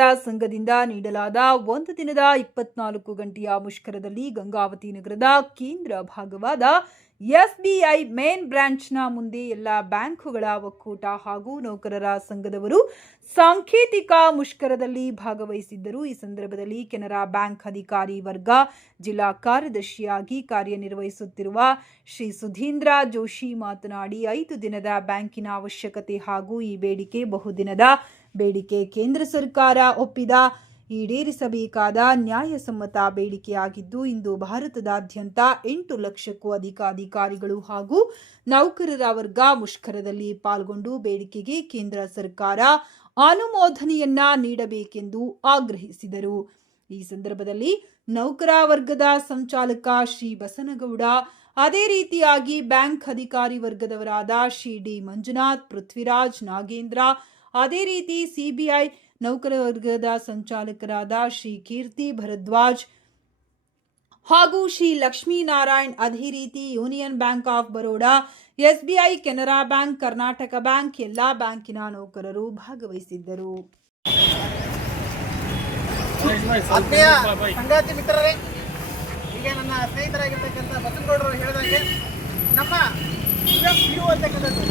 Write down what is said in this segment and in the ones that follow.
ನೌಕರರ ಸಂಘದಿಂದ ನೀಡಲಾದ 1 ದಿನದ 24 ಗಂಟೆಯ ಮುಷ್ಕರದಲ್ಲಿ ಗಂಗಾವತಿ ನಗರದ ಕೇಂದ್ರ ಭಾಗವಾದ ಎಸ್ಬಿಐ ಮೇನ್ ಬ್ರಾಂಚ್ನ ಮುಂದೆ ಎಲ್ಲ ಬ್ಯಾಂಕುಗಳ ಒಕ್ಕೂಟ ಹಾಗೂ ನೌಕರರ ಸಂಘದವರು ಸಾಂಕೇತಿಕ ಮುಷ್ಕರದಲ್ಲಿ ಭಾಗವಹಿಸಿದ್ದರು. ಈ ಸಂದರ್ಭದಲ್ಲಿ ಕೆನರಾ ಬ್ಯಾಂಕ್ ಅಧಿಕಾರಿ ವರ್ಗ ಜಿಲ್ಲಾ ಕಾರ್ಯದರ್ಶಿಯಾಗಿ ಕಾರ್ಯನಿರ್ವಹಿಸುತ್ತಿರುವ ಶ್ರೀ ಸುಧೀಂದ್ರ ಜೋಶಿ ಮಾತನಾಡಿ, 5 ದಿನದ ಬ್ಯಾಂಕಿನ ಅವಶ್ಯಕತೆ ಹಾಗೂ ಈ ಬೇಡಿಕೆ ಬಹುದಿನದ ಬೇಡಿಕೆ. ಕೇಂದ್ರ ಸರ್ಕಾರ ಒಪ್ಪಿದ ಈಡೇರಿಸಬೇಕಾದ ನ್ಯಾಯಸಮ್ಮತ ಬೇಡಿಕೆಯಾಗಿದ್ದು, ಇಂದು ಭಾರತದಾದ್ಯಂತ 8 ಲಕ್ಷಕ್ಕೂ ಅಧಿಕ ಅಧಿಕಾರಿಗಳು ಹಾಗೂ ನೌಕರರ ವರ್ಗ ಮುಷ್ಕರದಲ್ಲಿ ಪಾಲ್ಗೊಂಡು ಬೇಡಿಕೆಗೆ ಕೇಂದ್ರ ಸರ್ಕಾರ ಅನುಮೋದನೆಯನ್ನ ನೀಡಬೇಕೆಂದು ಆಗ್ರಹಿಸಿದರು. ಈ ಸಂದರ್ಭದಲ್ಲಿ ನೌಕರ ವರ್ಗದ ಸಂಚಾಲಕ ಶ್ರೀ ಬಸನಗೌಡ, ಅದೇ ರೀತಿಯಾಗಿ ಬ್ಯಾಂಕ್ ಅಧಿಕಾರಿ ವರ್ಗದವರಾದ ಶ್ರೀ ಡಿ ಮಂಜುನಾಥ್, ಪೃಥ್ವಿರಾಜ್, ನಾಗೇಂದ್ರ, ಅದೇ ರೀತಿ ಸಿಬಿಐ ನೌಕರ ವರ್ಗದ ಸಂಚಾಲಕರಾದ ಶ್ರೀ ಕೀರ್ತಿ ಭರದ್ವಾಜ್ ಹಾಗೂ ಶ್ರೀ ಲಕ್ಷ್ಮೀನಾರಾಯಣ್, ಅದೇ ರೀತಿ union bank of Baroda, SBI, Canara bank, Karnataka bank ಎಲ್ಲಾ ಬ್ಯಾಂಕಿನ ನೌಕರರು ಭಾಗವಹಿಸಿದ್ದರು. ಆತ್ಮೀಯ ಸಂಗಾತಿ ಮಿತ್ರರೇ, ಈಗ ನನ್ನ ಸ್ನೇಹಿತರಾಗಿರ್ತಕ್ಕಂಥ ಬಸನಗೌಡರು ಹೇಳಿದಾಗೆ ನಮ್ಮ ಯುಎಫ್ಯು ಅಂತಕ್ಕಂಥದ್ದು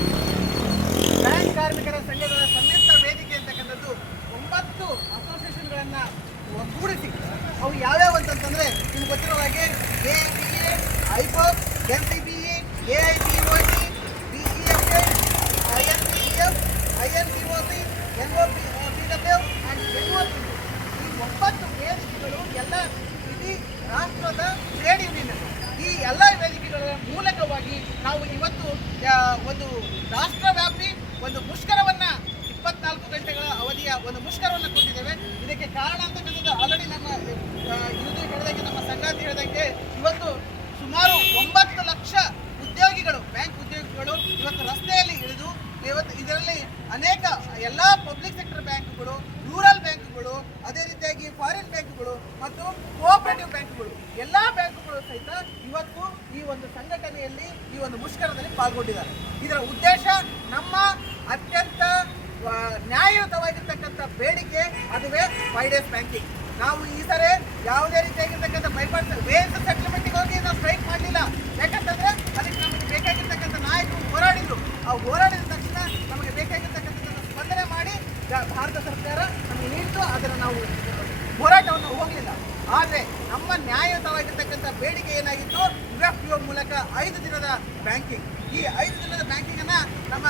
ಬ್ಯಾಂಕ್ ಕಾರ್ಮಿಕರ ಸಂಘದ ಸಂಯುಕ್ತ ವೇದಿಕೆ ಅಂತಕ್ಕಂಥದ್ದು 9 ಅಸೋಸಿಯೇಷನ್ಗಳನ್ನು ಒಗ್ಗೂಡಿಸಿ ಅವು ಯಾವ್ಯಾವ ಅಂತಂತಂದರೆ ನಿಮ್ಗೆ ಗೊತ್ತಿರೋ ಹಾಗೆ ಎಐಪಿಎ, ಐಫೋಕ್, ಎನ್ಸಿಬಿಇ, ಎಐಪಿಒಸಿ, ಬಿಇಎಫ್ಎ, ಐಎನ್ಪಿಇಎಫ್, ಐಎನ್ಪಿಒಸಿ, ಎನ್ಒಪಿಡಬ್ಲ್ಯೂ ಆ್ಯಂಡ್ ಎನ್ಒಪಿ. ಈ 9 ವೇದಿಕೆಗಳು ಎಲ್ಲ ಇಡೀ ರಾಷ್ಟ್ರದ ಟ್ರೇಡ್ ಯೂನಿಯನ್. ಈ ಎಲ್ಲ ವೇದಿಕೆಗಳ ಮೂಲಕವಾಗಿ ನಾವು ಇವತ್ತು ಒಂದು ರಾಷ್ಟ್ರವ್ಯಾಪಿ ಒಂದು ಮುಷ್ಕರವನ್ನು 24 ಗಂಟೆಗಳ ಅವಧಿಯ ಒಂದು ಮುಷ್ಕರವನ್ನು ಕೊಟ್ಟಿದ್ದೇವೆ. ಇದಕ್ಕೆ ಕಾರಣ ಅಂತಕ್ಕಂಥದ್ದು ಆಲ್ರೆಡಿ ನಮ್ಮ ಇದು ಹೇಳಿದಂಗೆ, ನಮ್ಮ ಸಂಗಾತಿ ಹೇಳಿದಂಗೆ, ಇವತ್ತು ಸುಮಾರು 9 ಲಕ್ಷ ಉದ್ಯೋಗಿಗಳು, ಬ್ಯಾಂಕ್ ಉದ್ಯೋಗಿಗಳು ಇವತ್ತು ರಸ್ತೆಯಲ್ಲಿ ಇಳಿದು ಇವತ್ತು ಇದರಲ್ಲಿ ಅನೇಕ ಎಲ್ಲ ಪಬ್ಲಿಕ್ ಸೆಕ್ಟರ್ ಬ್ಯಾಂಕ್ಗಳು, ರೂರಲ್ ಬ್ಯಾಂಕ್ಗಳು, ಅದೇ ರೀತಿಯಾಗಿ ಫಾರಿನ್ ಬ್ಯಾಂಕ್ಗಳು ಮತ್ತು ಕೋಆಪರೇಟಿವ್ ಬ್ಯಾಂಕ್ಗಳು ಎಲ್ಲ ಬ್ಯಾಂಕ್ಗಳು ಸಹಿತ ಇವತ್ತು ಈ ಒಂದು ಸಂಘಟನೆಯಲ್ಲಿ ಈ ಒಂದು ಮುಷ್ಕರದಲ್ಲಿ ಪಾಲ್ಗೊಂಡಿದ್ದಾರೆ. ಇದರ ಉದ್ದೇಶ ನಮ್ಮ ಅತ್ಯಂತ ನ್ಯಾಯಯುತವಾಗಿರ್ತಕ್ಕಂಥ ಬೇಡಿಕೆ, ಅದುವೇ 5 ಡೇಸ್ ಬ್ಯಾಂಕಿಂಗ್. ನಾವು ಈ ಸರಿ ಯಾವುದೇ ರೀತಿಯಾಗಿರ್ತಕ್ಕಂಥ ವೇಸ್ ಸೆಟಲ್ಮೆಂಟ್ಗೆ ಹೋಗಿ ನಾವು ಸ್ಟ್ರೈಕ್ ಮಾಡಲಿಲ್ಲ. ಯಾಕಂತಂದ್ರೆ ಅದಕ್ಕೆ ನಮಗೆ ಬೇಕಾಗಿರ್ತಕ್ಕಂಥ ನಾಯಕರು ಹೋರಾಡಿದ್ರು. ಆ ಹೋರಾಡಿದ ತಕ್ಷಣ ನಮಗೆ ಬೇಕಾಗಿರ್ತಕ್ಕಂಥದ್ದನ್ನು ಸ್ಪಂದನೆ ಮಾಡಿ ಭಾರತ ಸರ್ಕಾರ ನಮಗೆ ನೀಡಿತು. ಅದನ್ನು ನಾವು ಹೋರಾಟವನ್ನು ಹೋಗಲಿಲ್ಲ. ಆದರೆ ನಮ್ಮ ನ್ಯಾಯಯುತವಾಗಿರ್ತಕ್ಕಂಥ ಬೇಡಿಕೆ ಏನಾಗಿತ್ತು, ಯುಎಫ್ಯು ಮೂಲಕ 5 ದಿನದ ಬ್ಯಾಂಕಿಂಗ್. ಈ 5 ದಿನದ ಬ್ಯಾಂಕಿಂಗನ್ನು ನಮ್ಮ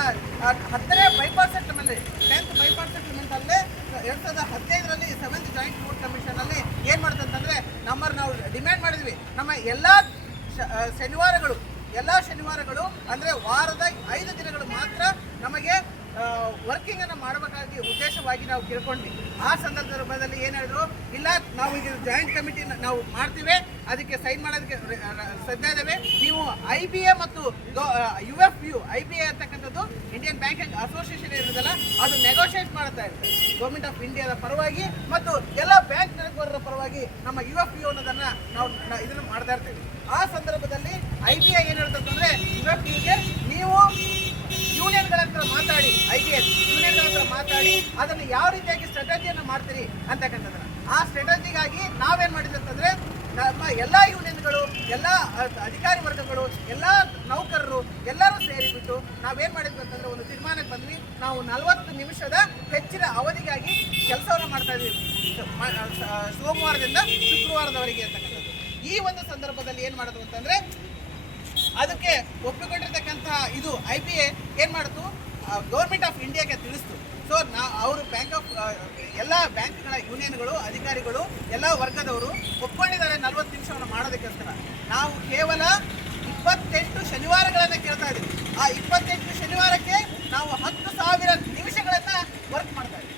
10ನೇ ಬೈಪಾಸ್ ಸೆಟ್ಲ್ಮೆಂಟ್, 10th ಬೈಪಾಸ್ ಸೆಟ್ಲ್ಮೆಂಟಲ್ಲೇ 2015ರಲ್ಲಿ 7th ಜಾಯಿಂಟ್ ಕೋರ್ಟ್ ಕಮಿಷನಲ್ಲಿ ಏನು ಮಾಡ್ತಂತಂದರೆ ನಾವು ಡಿಮ್ಯಾಂಡ್ ಮಾಡಿದ್ವಿ, ನಮ್ಮ ಎಲ್ಲ ಶನಿವಾರಗಳು ಅಂದರೆ ವಾರದ 5 ದಿನಗಳು ಮಾತ್ರ ನಮಗೆ ವರ್ಕಿಂಗನ್ನು ಮಾಡಬೇಕಾಗಿ ಉದ್ದೇಶವಾಗಿ ನಾವು ಕೇಳ್ಕೊಂಡ್ವಿ. ಆ ಸಂದರ್ಭದಲ್ಲಿ ಏನು ಹೇಳಿದ್ರು, ಇಲ್ಲ ನಾವು ಈಗ ಜಾಯಿಂಟ್ ಕಮಿಟಿ ನಾವು ಮಾಡ್ತೀವಿ, ಅದಕ್ಕೆ ಸೈನ್ ಮಾಡೋದಕ್ಕೆ ಸದ್ಯ ಇದ್ದೇವೆ, ನೀವು IBA ಮತ್ತು UFU, IBA ಅಂತಕ್ಕಂಥದ್ದು ಇಂಡಿಯನ್ ಬ್ಯಾಂಕಿಂಗ್ ಅಸೋಸಿಯೇಷನ್ ಇರೋದಲ್ಲ, ಅದು ನೆಗೋಷಿಯೇಟ್ ಮಾಡ್ತಾ ಇರುತ್ತೆ ಗೌರ್ಮೆಂಟ್ ಆಫ್ ಇಂಡಿಯಾದ ಪರವಾಗಿ ಮತ್ತು ಎಲ್ಲ ಬ್ಯಾಂಕ್ ನೌಕರರ ಪರವಾಗಿ ನಮ್ಮ UFU ಅನ್ನೋದನ್ನು ನಾವು ಇದನ್ನು ಮಾಡ್ತಾ ಇರ್ತೀವಿ. ಆ ಸಂದರ್ಭದಲ್ಲಿ IBA ಏನು ಹೇಳ್ತಂತಂದರೆ, UFUಗೆ ನೀವು ಯೂನಿಯನ್ಗಳ ಹತ್ರ ಮಾತಾಡಿ, IBS ಯೂನಿಯನ್ಗಳ ಹತ್ರ ಮಾತಾಡಿ ಅದನ್ನು ಯಾವ ರೀತಿಯಾಗಿ ಸ್ಟ್ರಾಟಜಿಯನ್ನು ಮಾಡ್ತೀರಿ ಅಂತಕ್ಕಂಥದ್ದನ್ನು. ಆ ಸ್ಟ್ರಾಟಜಿಗಾಗಿ ನಾವೇನು ಮಾಡಿದ್ವಿ ಅಂತಂದರೆ, ನಮ್ಮ ಎಲ್ಲ ಯೂನಿಯನ್ಗಳು, ಎಲ್ಲ ಅಧಿಕಾರಿ ವರ್ಗಗಳು, ಎಲ್ಲ ನೌಕರರು ಎಲ್ಲರೂ ಸೇರಿಬಿಟ್ಟು ನಾವೇನು ಮಾಡಿದ್ವಿ ಅಂತಂದರೆ ಒಂದು ತೀರ್ಮಾನಕ್ಕೆ ಬಂದ್ವಿ. ನಾವು 40 ನಿಮಿಷದ ಹೆಚ್ಚಿನ ಅವಧಿಗಾಗಿ ಕೆಲಸವನ್ನು ಮಾಡ್ತಾ ಇದ್ದೀವಿ, ಸೋಮವಾರದಿಂದ ಶುಕ್ರವಾರದವರೆಗೆ ಅಂತಕ್ಕಂಥದ್ದು. ಈ ಒಂದು ಸಂದರ್ಭದಲ್ಲಿ ಏನು ಮಾಡೋದು ಅಂತಂದರೆ, ಅದಕ್ಕೆ ಒಪ್ಪಿಕೊಂಡಿರ್ತಕ್ಕಂಥ ಇದು IBA ಏನು ಮಾಡಿತು, ಗೌರ್ಮೆಂಟ್ ಆಫ್ ಇಂಡಿಯಾಗೆ ತಿಳಿಸ್ತು. ಸೊ ಅವರು ಎಲ್ಲ ಬ್ಯಾಂಕ್ಗಳ ಯೂನಿಯನ್ಗಳು, ಅಧಿಕಾರಿಗಳು, ಎಲ್ಲ ವರ್ಗದವರು ಒಪ್ಕೊಂಡಿದ್ದಾರೆ 40 ನಿಮಿಷವನ್ನು ಮಾಡೋದಕ್ಕೋಸ್ಕರ. ನಾವು ಕೇವಲ 28 ಶನಿವಾರಗಳನ್ನು ಕೇಳ್ತಾ ಇದ್ದೀವಿ. ಆ 28 ಶನಿವಾರಕ್ಕೆ ನಾವು 10,000 ನಿಮಿಷಗಳನ್ನು ವರ್ಕ್ ಮಾಡ್ತಾ ಇದ್ದೀವಿ.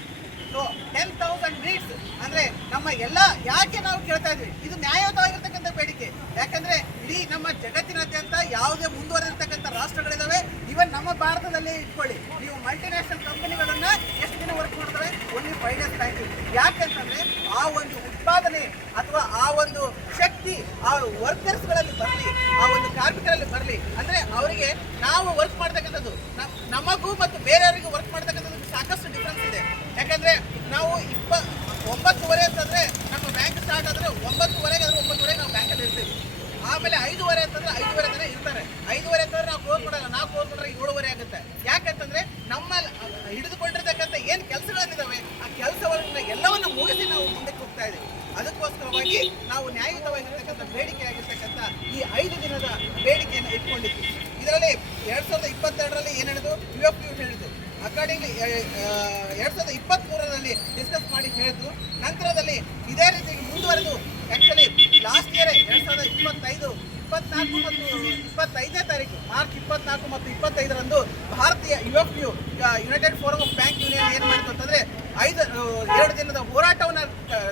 ಸೊ 10,000 ಮಿನಿಟ್ಸ್ ಅಂದರೆ ನಮ್ಮ ಎಲ್ಲ ಯಾಕೆ ನಾವು ಕೇಳ್ತಾ ಇದ್ವಿ, ಇದು ನ್ಯಾಯಯುತವಾಗಿರ್ತಕ್ಕಂಥ ಬೇಡಿಕೆ. ಯಾಕಂದರೆ ಇಡೀ ನಮ್ಮ ಜಗತ್ತಿನಾದ್ಯಂತ ಯಾವುದೇ ಮುಂದುವರೆದಿರ್ತಕ್ಕಂಥ ರಾಷ್ಟ್ರಗಳಿದ್ದಾವೆ, ಇವನ್ ನಮ್ಮ ಭಾರತದಲ್ಲೇ ಇಟ್ಕೊಳ್ಳಿ, ನೀವು ಮಲ್ಟಿನ್ಯಾಷನಲ್ ಕಂಪನಿಗಳನ್ನು ಎಷ್ಟು ದಿನ ವರ್ಕ್ ಮಾಡ್ತಾರೆ, ಓನ್ಲಿ 5 ಡೇಸ್ ಬ್ಯಾಂಕಿಂಗ್. ಯಾಕೆಂತಂದರೆ ಆ ಒಂದು ಉತ್ಪಾದನೆ ಅಥವಾ ಆ ಒಂದು ಶಕ್ತಿ ಆ ವರ್ಕರ್ಸ್ಗಳಲ್ಲಿ ಬರಲಿ, ಆ ಒಂದು ಕಾರ್ಮಿಕರಲ್ಲಿ ಬರಲಿ. ಅಂದರೆ ಅವರಿಗೆ ನಾವು ವರ್ಕ್ ಮಾಡ್ತಕ್ಕಂಥದ್ದು, ನಮಗೂ ಮತ್ತು ಬೇರೆಯವರಿಗೂ ವರ್ಕ್ ಮಾಡ್ತಕ್ಕಂಥದ್ದು ಸಾಕಷ್ಟು ಡಿಫ್ರೆನ್ಸ್ ಇದೆ. ಯಾಕಂದರೆ ನಾವು 9:30 ಅಂತಂದ್ರೆ ನಮ್ಮ ಬ್ಯಾಂಕ್ ಸ್ಟಾರ್ಟ್ ಆದರೆ 9:30 ಆದ್ರೆ 9:30 ನಾವು ಬ್ಯಾಂಕಲ್ಲಿ ಇರ್ತೀವಿ. ಆಮೇಲೆ 5:30 ಅಂತಂದ್ರೆ 5:30 ತನಕ ಇರ್ತಾರೆ. 5:30 ಅಂತಂದ್ರೆ ನಾವು ಕ್ಲೋಸ್ ಮಾಡಲ್ಲ. ನಾವು ಕ್ಲೋಸ್ ಮಾಡಿದ್ರೆ 7:30 ಆಗುತ್ತೆ. ಯಾಕಂತಂದ್ರೆ ನಮ್ಮ ಹಿಡಿದುಕೊಂಡಿರ್ತಕ್ಕಂಥ ಏನು ಕೆಲಸಗಳಿದ್ದಾವೆ ಆ ಕೆಲಸಗಳನ್ನ ಎಲ್ಲವನ್ನು ಮುಗಿಸಿ ನಾವು ಮುಂದಕ್ಕೆ ಹೋಗ್ತಾ ಇದ್ದೀವಿ. ಅದಕ್ಕೋಸ್ಕರವಾಗಿ ನಾವು ನ್ಯಾಯಯುತವಾಗಿರ್ತಕ್ಕಂಥ ಬೇಡಿಕೆ ಆಗಿರ್ತಕ್ಕಂಥ ಈ 5 ದಿನದ ಬೇಡಿಕೆಯನ್ನು ಇಟ್ಕೊಂಡಿದ್ವಿ. ಇದರಲ್ಲಿ 2022ರಲ್ಲಿ ಏನು ಹೇಳಿದ್ರು, UFU ಹೇಳಿದ್ರು. ಅಕಾರ್ಡಿಂಗ್ಲಿ 2023ರಲ್ಲಿ ಡಿಸ್ಕಸ್ ಮಾಡಿ ಹೇಳಿದ್ರು. ನಂತರದಲ್ಲಿ ಇದೇ ರೀತಿ ಮುಂದುವರೆದು ಆ್ಯಕ್ಚುಲಿ ಲಾಸ್ಟ್ ಇಯರ್ 2024 ಮತ್ತು 25ನೇ ತಾರೀಕು ಮಾರ್ಚ್ 24 ಮತ್ತು 25ರಂದು ಭಾರತೀಯ UFU United forum of bank union ಏನು ಮಾಡಿತು ಅಂತಂದರೆ 2 ದಿನದ ಹೋರಾಟವನ್ನು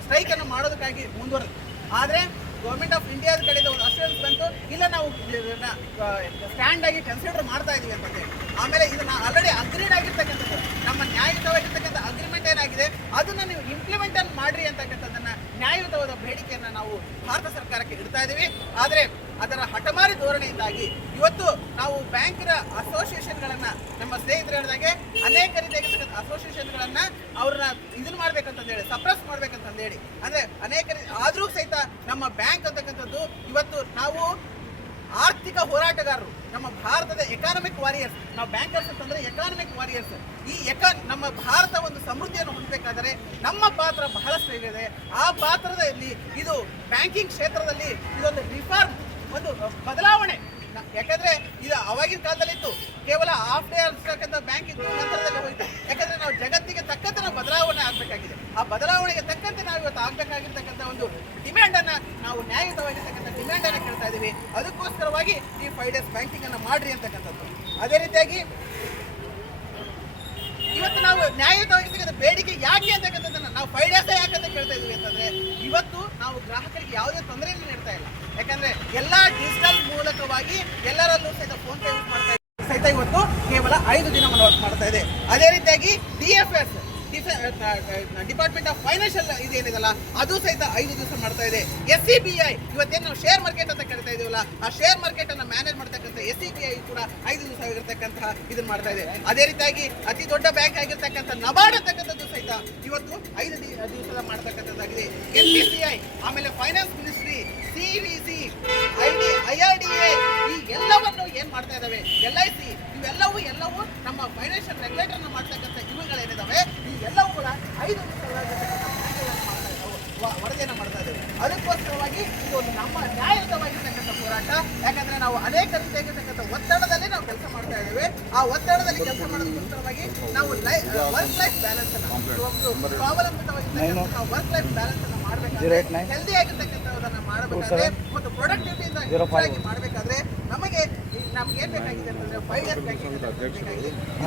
ಸ್ಟ್ರೈಕನ್ನು ಮಾಡೋದಕ್ಕಾಗಿ ಮುಂದುವರೆದು. ಆದರೆ ಗೌರ್ಮೆಂಟ್ ಆಫ್ ಇಂಡಿಯಾದ ಕಡೆಯಿಂದ ಒಂದು ಅಶ್ಯೂರೆನ್ಸ್ ಬಂತು, ಇಲ್ಲ ನಾವು ಸ್ಟ್ಯಾಂಡ್ ಆಗಿ ಕನ್ಸಿಡರ್ ಮಾಡ್ತಾ ಇದೀವಿ ಅಂತಂದೇಳಿ. ಆಮೇಲೆ ಇದನ್ನ ಆಲ್ರೆಡಿ ಅಗ್ರೀಡ್ ಆಗಿರ್ತಕ್ಕಂಥದ್ದು ನಮ್ಮ ನ್ಯಾಯಯುತವಾಗಿರ್ತಕ್ಕಂಥ ಅಗ್ರಿಮೆಂಟ್ ಏನಾಗಿದೆ ಅದನ್ನು ನೀವು ಇಂಪ್ಲಿಮೆಂಟನ್ನು ಮಾಡಿರಿ ಅಂತಕ್ಕಂಥದ್ದನ್ನು ನ್ಯಾಯಯುತವಾದ ಬೇಡಿಕೆಯನ್ನು ನಾವು ಭಾರತ ಸರ್ಕಾರಕ್ಕೆ ಇಡ್ತಾ ಇದ್ದೀವಿ. ಆದರೆ ಅದರ ಹಠಮಾರಿ ಧೋರಣೆಯಿಂದಾಗಿ ಇವತ್ತು ನಾವು ಬ್ಯಾಂಕಿನ ಅಸೋಸಿಯೇಷನ್ಗಳನ್ನು ನಮ್ಮ ಸ್ನೇಹಿತರು ಹೇಳಿದಾಗೆ ಅನೇಕ ರೀತಿಯಾಗಿರ್ತಕ್ಕಂಥ ಅಸೋಸಿಯೇಷನ್ಗಳನ್ನು ಅವ್ರನ್ನ ಇದನ್ನು ಮಾಡ್ಬೇಕಂತಂದೇಳಿ ಸಪ್ರೆಸ್ ಮಾಡ್ಬೇಕಂತಂದೇಳಿ ಅಂದರೆ ಅನೇಕ ಆದರೂ ಸಹಿತ ನಮ್ಮ ಬ್ಯಾಂಕ್ ಅಂತಕ್ಕಂಥದ್ದು ಇವತ್ತು ನಾವು ಆರ್ಥಿಕ ಹೋರಾಟಗಾರರು, ನಮ್ಮ ಭಾರತದ ಎಕಾನಮಿಕ್ ವಾರಿಯರ್ಸ್. ನಾವು ಬ್ಯಾಂಕರ್ಸ್ ಅಂತಂದ್ರೆ ಎಕಾನಮಿಕ್ ವಾರಿಯರ್ಸ್. ಈ ನಮ್ಮ ಭಾರತ ಒಂದು ಸಮೃದ್ಧಿಯನ್ನು ಹೊಂದಬೇಕಾದರೆ ನಮ್ಮ ಪಾತ್ರ ಬಹಳಷ್ಟು ಇದೆ. ಆ ಪಾತ್ರದಲ್ಲಿ ಇದು ಬ್ಯಾಂಕಿಂಗ್ ಕ್ಷೇತ್ರದಲ್ಲಿ ಇದೊಂದು ರಿಫಾರ್ಮ್, ಒಂದು ಬದಲಾವಣೆ. ಯಾಕಂದ್ರೆ ಇದು ಅವಾಗಿನ ಕಾಲದಲ್ಲಿ ಇತ್ತು, ಕೇವಲ ಹಾಫ್ ಡೇ ಅಂತಕ್ಕಂಥ ಬ್ಯಾಂಕ್ ಇತ್ತು, ನಂತರದಲ್ಲಿ ಹೋಯಿತು. ಯಾಕಂದ್ರೆ ನಾವು ಜಗತ್ತಿಗೆ ತಕ್ಕಂತೆ ನಾವು ಬದಲಾವಣೆ ಆಗಬೇಕಾಗಿದೆ. ಆ ಬದಲಾವಣೆಗೆ ತಕ್ಕಂತೆ ನಾವು ಇವತ್ತು ಆಗಬೇಕಾಗಿರ್ತಕ್ಕಂಥ ಒಂದು ಡಿಮ್ಯಾಂಡನ್ನು ನಾವು ನ್ಯಾಯಯುತವಾಗಿರ್ತಕ್ಕಂಥ ಡಿಮ್ಯಾಂಡನ್ನು ಕೇಳ್ತಾ ಇದ್ದೀವಿ. ಅದಕ್ಕೋಸ್ಕರವಾಗಿ ಈ 5 ಡೇಸ್ ಬ್ಯಾಂಕಿಂಗ್ ಅನ್ನು ಮಾಡ್ರಿ ಅಂತಕ್ಕಂಥದ್ದು. ಅದೇ ರೀತಿಯಾಗಿ ಇವತ್ತು ನಾವು ನ್ಯಾಯಯುತವಾಗಿರ್ತಕ್ಕಂಥ ಬೇಡಿಕೆ ಯಾಕೆ ಅಂತಕ್ಕಂಥದ್ದನ್ನು ನಾವು 5 ಡೇಸ್ ಯಾಕಂತ ಕೇಳ್ತಾ ಇದ್ದೀವಿ ಅಂತಂದ್ರೆ ಇವತ್ತು ನಾವು ಗ್ರಾಹಕರಿಗೆ ಯಾವುದೇ ತೊಂದರೆಯನ್ನು ನೀಡ್ತಾ ಇಲ್ಲ. ಯಾಕಂದ್ರೆ ಎಲ್ಲ ಡಿಜಿಟಲ್ ಮೂಲಕವಾಗಿ ಎಲ್ಲರಲ್ಲೂ ಸಹಿತ ಫೋನ್ ಪೇ ಯೂಸ್ ಮಾಡ್ತಾ ಇದ್ದೀವಿ ಸಹಿತ ಇವತ್ತು ಕೇವಲ 5 ದಿನವನ್ನು ವರ್ಕ್ ಮಾಡ್ತಾ ಇದೆ. ಅದೇ ರೀತಿಯಾಗಿ DFS ಡಿಪಾರ್ಟ್ಮೆಂಟ್ ಆಫ್ ಫೈನಾನ್ಷಿಯಲ್ ಇದೇನಿದಲ್ಲ ಅದು ಸಹಿತ 5 ದಿವಸ ಮಾಡ್ತಾ ಇದೆ. SCBI ಇವತ್ತೇನು ನಾವು ಶೇರ್ ಮಾರ್ಕೆಟ್ ಅಂತ ಕರಿತಾ ಇದೀವಲ್ಲ ಆ ಶೇರ್ ಮಾರ್ಕೆಟ್ ಅನ್ನ ಮ್ಯಾನೇಜ್ ಮಾಡ್ತಕ್ಕಂಥ SCBI ಕೂಡ 5 ದಿವಸ ಆಗಿರ್ತಕ್ಕಂತಹ ಇದನ್ನ ಮಾಡ್ತಾ ಇದೆ. ಅದೇ ರೀತಿಯಾಗಿ ಅತಿ ದೊಡ್ಡ ಬ್ಯಾಂಕ್ ಆಗಿರ್ತಕ್ಕಂಥ ನಬಾರ್ಡ್ ಅಂತಕ್ಕಂಥದ್ದು ಸಹಿತ ಇವತ್ತು 5 ದಿವಸದ ಮಾಡ್ತಕ್ಕಂಥದ್ದಾಗಿದೆ. NPCI, ಆಮೇಲೆ ಫೈನಾನ್ಸ್ ಮಿನಿಸ್ಟ್ರಿ, CVC, IRDA ಈ ಎಲ್ಲವನ್ನು ಏನ್ ಮಾಡ್ತಾ ಇದಾವೆ, LIC ಇವೆಲ್ಲವೂ ನಮ್ಮ ಫೈನಾನ್ಷಿಯಲ್ ರೆಗ್ಯುಲೇಟರ್ನ ಮಾಡ್ತಕ್ಕಂಥ ಇವುಗಳೇನಿದಾವೆ ಈ ಎಲ್ಲವೂ ಕೂಡ 5 ವರದಿಯನ್ನು ಮಾಡ್ತಾ ಇದ್ದೇವೆ. ಅದಕ್ಕೋಸ್ಕರವಾಗಿ ಇದು ಒಂದು ನಮ್ಮ ನ್ಯಾಯಯುತವಾಗಿರ್ತಕ್ಕಂಥ ಹೋರಾಟ. ಯಾಕಂದ್ರೆ ನಾವು ಅನೇಕ ರೀತಿಯಾಗಿರ್ತಕ್ಕಂಥ ಒತ್ತಡದಲ್ಲಿ ನಾವು ಕೆಲಸ ಮಾಡ್ತಾ ಇದ್ದೇವೆ. ಆ ಒತ್ತಡದಲ್ಲಿ ಕೆಲಸ ಮಾಡೋದಕ್ಕೋಸ್ಕರವಾಗಿ ನಾವು ವರ್ಕ್ ಲೈಫ್ ಬ್ಯಾಲೆನ್ಸ್ ಅನ್ನು ಸ್ವಾವಲಂಬಿತವಾಗಿರ್ತಕ್ಕಂಥ ವರ್ಕ್ ಲೈಫ್ ಬ್ಯಾಲೆನ್ಸ್ ಅನ್ನು ಮಾಡಬೇಕಾದ್ರೆ, ಹೆಲ್ದಿ ಆಗಿರ್ತಕ್ಕಂಥದನ್ನ ಮಾಡಬೇಕಾದ್ರೆ ಮತ್ತು ಪ್ರೊಡಕ್ಟಿವಿಟಿಯಿಂದ ಮಾಡಬೇಕಾದ್ರೆ ನಮಗೆ ಏನ್ ಬೇಕಾಗಿದೆ ಅಂತಂದ್ರೆ 5 ಡೇಸ್ ಬ್ಯಾಂಕಿಂಗ್ ಬೇಕಾಗಿದೆ.